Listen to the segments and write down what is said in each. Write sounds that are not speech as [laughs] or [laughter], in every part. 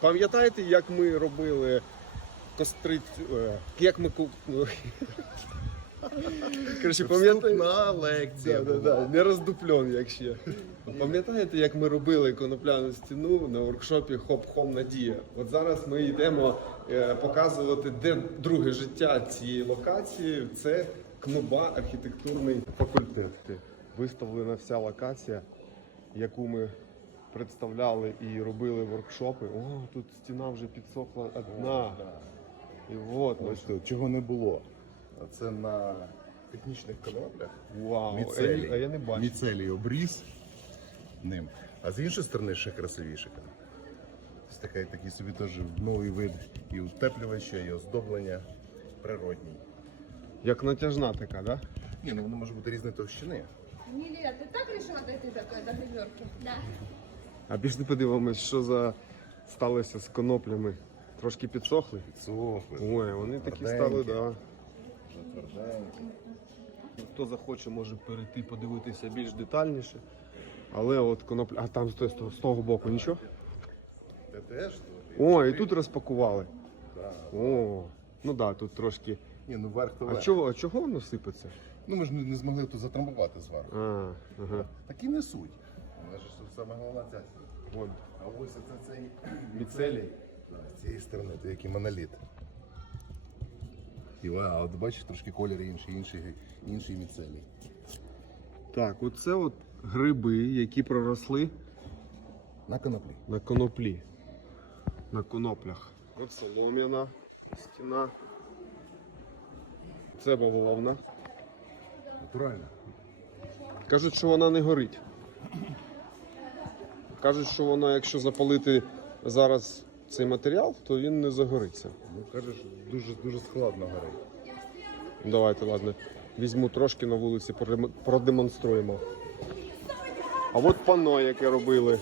Пам'ятаєте, як ми робили кострицю, е, як ми ку- [laughs] Коротше, пам'ятаєте? Лекція. Да, да, да, не роздуплен, як ще. Пам'ятаєте, як ми робили конопляну стіну на воркшопі Хоп-Хом Надія? От зараз ми йдемо е, показувати, де друге життя цієї локації. Це КНУБА архітектурний факультет. Виставлена вся локація, яку ми представляли і робили воркшопи. О, тут стіна вже підсохла одна. І от, ну, Бачите, чого не було. А Це на технічних коноплях. вау, а я, Міцелій. а я не бачу. Міцелій обріз ним. А з іншої сторони ще красивіше. Ось такий, такий собі теж новий вид і утеплювача, і оздоблення природній. Як натяжна така, да? Ні, ну воно може бути різної товщини. Нилет, ты так решила дойти до, до гримерки? Да. А пішли подивимось, що за сталося з коноплями. Трошки підсохли. Підсохли. Ой, вони такі стали, да. Вже. Хто захоче, може перейти подивитися більш детальніше. Але от конопля. А там з того- з того- боку нічого. Це теж. О, і тут розпакували. Да. О, ну да, тут трошки. Ні, ну верх то А верх. чого, а чого воно сипеться? Ну ми ж не, не змогли тут затрамбувати зверху. А, ага. Так і несуть. Але ж саме головна ця стіна. А ось це цей [clears throat] міцелій. З цієї сторони, то який моноліт. І а, от бачиш, трошки колір інший, інший, інший міцелій. Так, оце от гриби, які проросли На коноплі. на коноплі. На коноплях. От солом'яна стіна. Це бавовна. Натурально. Кажуть, що вона не горить. Кажуть, що вона, якщо запалити зараз цей матеріал, то він не загориться. Ну кажеш, дуже дуже складно горить. Давайте, ладно, візьму трошки на вулиці, продем- продемонструємо. А от пано, яке робили.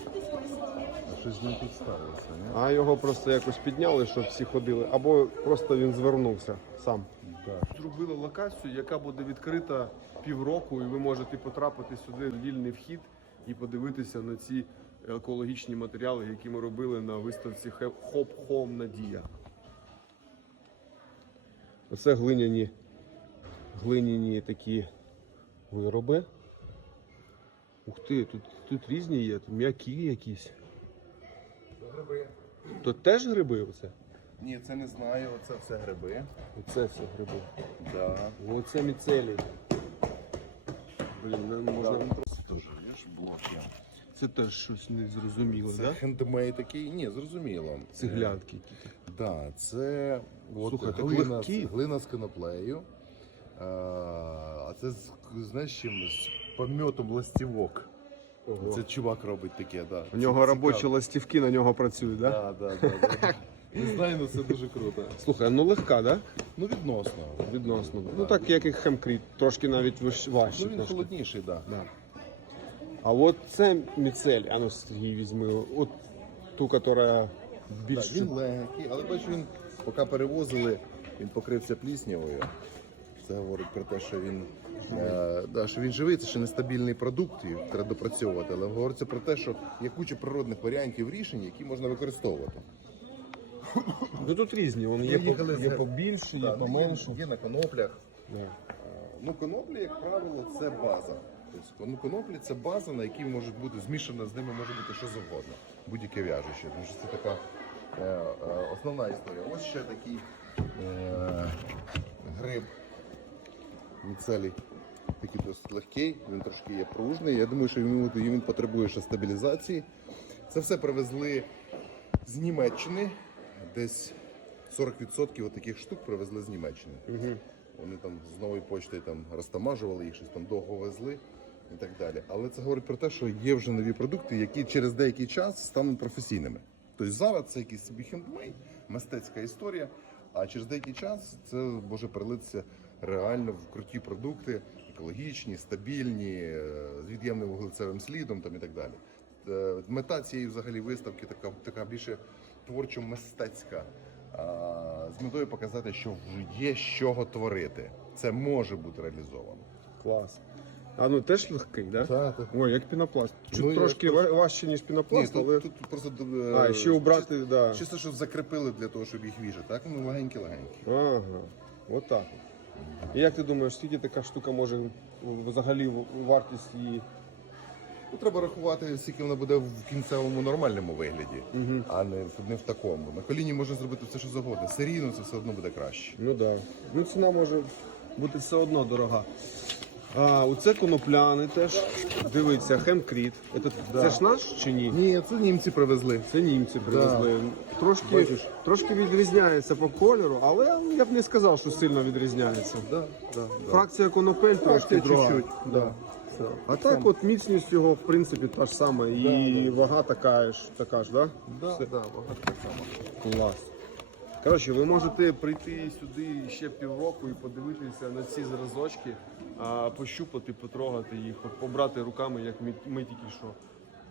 А щось з ним тут сталося, ні? А його просто якось підняли, щоб всі ходили, або просто він звернувся сам. Так. Зробили локацію, яка буде відкрита півроку, і ви можете потрапити сюди в вільний вхід і подивитися на ці екологічні матеріали, які ми робили на виставці Хоп Хом Надія. Оце глиняні, глиняні такі вироби. Ух ти, тут, тут різні є, тут м'які якісь. Гриби. То теж гриби оце? Ні, це не знаю, оце все гриби. Оце все гриби. Да. Оце міцелій. Блін, не можна. Це є ж блоки. Це теж щось незрозуміле, Це да? хендмейд такий, ні, зрозуміло. Циглянки якісь. Да, це от, Слухай, так глина, легкі. глина з коноплею. А, а це з, знаєш чим? З помьотом ластівок. Ого. Це чувак робить таке, да. У нього робочі ластівки на нього працюють, да? Да, да, да, да. Не знаю, але це дуже круто. Слухай, ну легка, да? Ну відносно. Відносно. Ну так як і хемкріт, трошки навіть важче. Ну він трошки. холодніший, так. Да. Да. А от це міцель, а ну Сергій візьми. От ту, яка Так, більш. він легкий, але бачу, він поки перевозили, він покрився пліснявою. Це говорить про те, що він, е, да, що він живий, це ще нестабільний продукт, і треба допрацьовувати. Але говориться про те, що є куча природних варіантів рішень, які можна використовувати. Ну тут різні, вони є, по, є побільше, є Так, поменше. Є, є на коноплях. Да. Е, Ну, коноплі, як правило, це база. Ну, коноплі це база, на якій може бути змішана з ними може бути що завгодно, будь-яке в'яжуще. Тому що це така е, е, основна історія. Ось ще такий е, гриб міцелій. Такий досить легкий, він трошки є пружний. Я думаю, що він, він потребує ще стабілізації. Це все привезли з Німеччини. Десь 40% от таких штук привезли з Німеччини. Вони там з нової почти там розтамажували їх, щось там довго везли і так далі. Але це говорить про те, що є вже нові продукти, які через деякий час стануть професійними. Тобто зараз це якийсь собі хендмейд, мистецька історія. А через деякий час це може перелитися реально в круті продукти, екологічні, стабільні, е, з від'ємним вуглецевим слідом там і так далі. Е, Мета цієї взагалі виставки така, така більше творчо-мистецька. А, З метою показати, що вже є з чого творити. Це може бути реалізовано. Клас. А ну теж легкий, да? Та, та. Ой, як пінопласт. Чуть Ну, трошки ва- важче, ніж пінопласт, тут, але. тут просто е, А, ще убрати, чисто, да. чисто, щоб закріпили для того, щоб їх віжити. Так, ну легенькі-легенькі. Ага, отак. от. І як ти думаєш, скільки така штука може взагалі вартість її? Ну, треба рахувати, скільки вона буде в кінцевому нормальному вигляді, а не, в- не в такому. На коліні можна зробити все, що завгодно. Серійно це все одно буде краще. Ну так. Да. Ну ціна може бути все одно дорога. А, оце конопляни теж. Дивіться, хемкріт. Це, це ж наш чи ні? Ні, це німці привезли. Це німці привезли. Трошки, Бачиш? трошки відрізняється по кольору, але я б не сказав, що сильно відрізняється. Да, да, да. Фракція конопель трошки Фракція друга. чуть-чуть, Да. Все. А так от міцність його, в принципі, та ж сама. І вага така ж, така ж, да? Да, Все. да, багато так само. Клас. Коротше, ви можете прийти сюди ще півроку і подивитися на ці зразочки, а, пощупати, потрогати їх, от побрати руками, як ми, ми тільки що.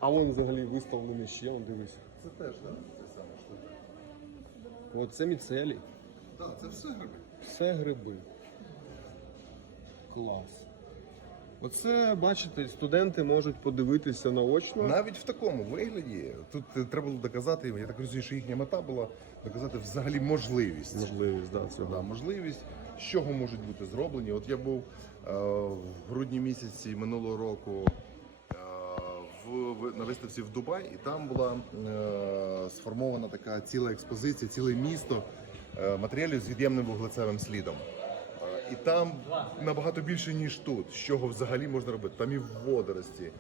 А вон взагалі виставлений ще, он дивись. Це теж, да, те саме штука. От це міцелі. Так, це все гриби. Все гриби. Клас. Оце, бачите, студенти можуть подивитися наочно. Навіть в такому вигляді тут е, треба було доказати, я так розумію, що їхня мета була доказати взагалі можливість. Можливість, да, цього. Да, можливість, з чого можуть бути зроблені. От я був е, в грудні місяці минулого року е, в, в- на виставці в Дубай, і там була е, сформована така ціла експозиція, ціле місто е, матеріалів з від'ємним вуглецевим слідом. І там набагато більше, ніж тут. З чого взагалі можна робити? Там і водорості,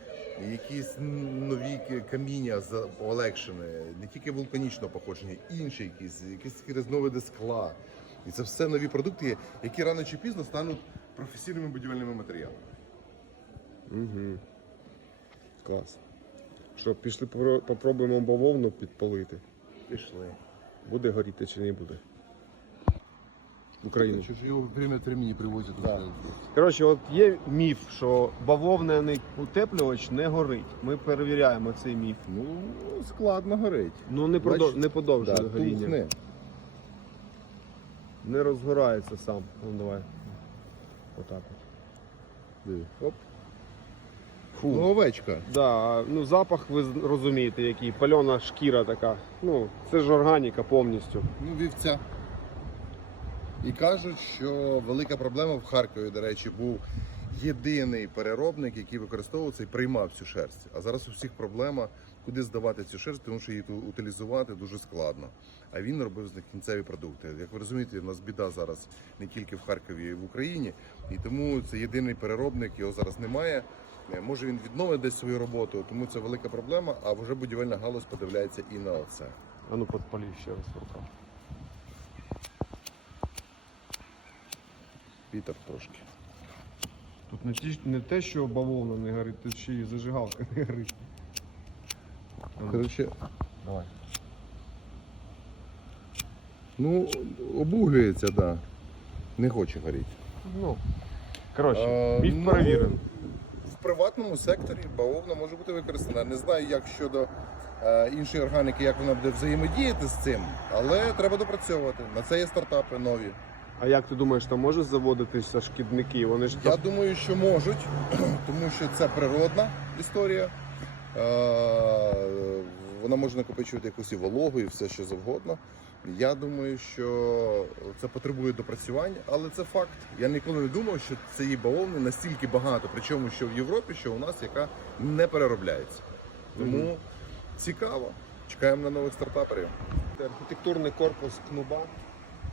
і якісь нові каміння за- полегшені, не тільки вулканічного походження, інші якісь, якісь такі різновиди скла. І це все нові продукти, які рано чи пізно стануть професійними будівельними матеріалами. Угу. Клас. Що, пішли попро- попробуємо бавовну підпалити. Пішли. Буде горіти чи не буде? Ж його время времени привозять. Коротше, от є міф, що бавовняний утеплювач не горить. Ми перевіряємо цей міф. Ну, складно горить. Ну не, продов... Не подовжує Да, горіння. тухне. Не розгорається сам. Ну давай. Отак от. Диви. Оп. Фу. Ну, овечка. Да, ну запах ви розумієте, який пальона шкіра така. Ну, це ж органіка повністю. Ну, вівця. І кажуть, що велика проблема в Харкові, до речі, був єдиний переробник, який використовувався і приймав цю шерсть. А зараз у всіх проблема, куди здавати цю шерсть, тому що її утилізувати дуже складно. А він робив з них кінцеві продукти. Як ви розумієте, у нас біда зараз не тільки в Харкові, а й в Україні. І тому це єдиний переробник, його зараз немає. Е, Може він відновить десь свою роботу, тому це велика проблема. А вже будівельна галузь подивляється і на оце. А ну подпалі ще раз в Вітер трошки. Тут не, ті, не те, що бавовна не горить, тут ще й зажигалка не горить. Ну, Давай. ну, обуглюється, так. Да. Не хоче горіти. Ну, коротше, міф ну, перевірений. В приватному секторі бавовна може бути використана. Не знаю, як щодо е, іншої органіки, як вона буде взаємодіяти з цим, але треба допрацьовувати. На це є стартапи нові. А як ти думаєш, там можуть заводитися шкідники? Вони ж Я думаю, що можуть, [clears throat] тому що це природна історія. Е, Вона може накопичувати якусь і вологу, і все що завгодно. Я думаю, що це потребує допрацювання, але це факт. Я ніколи не думав, що цієї бавовни настільки багато, причому що в Європі, що у нас, яка не переробляється. Тому цікаво. Чекаємо на нових стартаперів. архітектурний корпус Кнуба.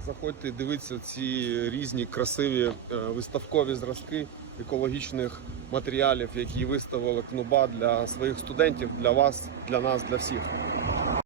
Заходьте, дивіться ці різні красиві е, виставкові зразки екологічних матеріалів, які виставили Кнуба для своїх студентів, для вас, для нас, для всіх.